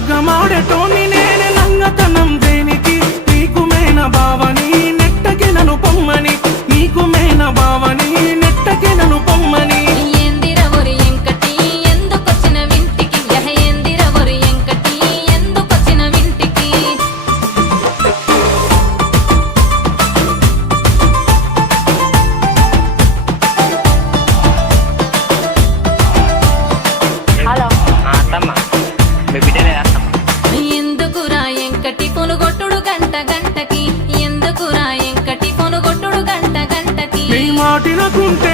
లగ్గమాడేటోని నేనే లంగతనం దేనికి నీకు మేన బావని నెట్టకి నన్ను పొమ్మని నీకు మేన బావని నెట్టకి నన్ను పొమ్మని ఎందిరవరు ఎంకటి ఎందుకొచ్చిన వింటికి ఎందిరవరు ఎంకటి ఎందుకొచ్చిన వింటికి హలో అత్తమ్మ మీ బిడ్డనే అత్తమ్మ ఎందుకురా ఎంకటి పొనుగొట్టుడు గంట గంటకి ఎందుకురా ఎంకటి పొనుగొట్టుడు గంట గంటకి నీ మాటినకుంటే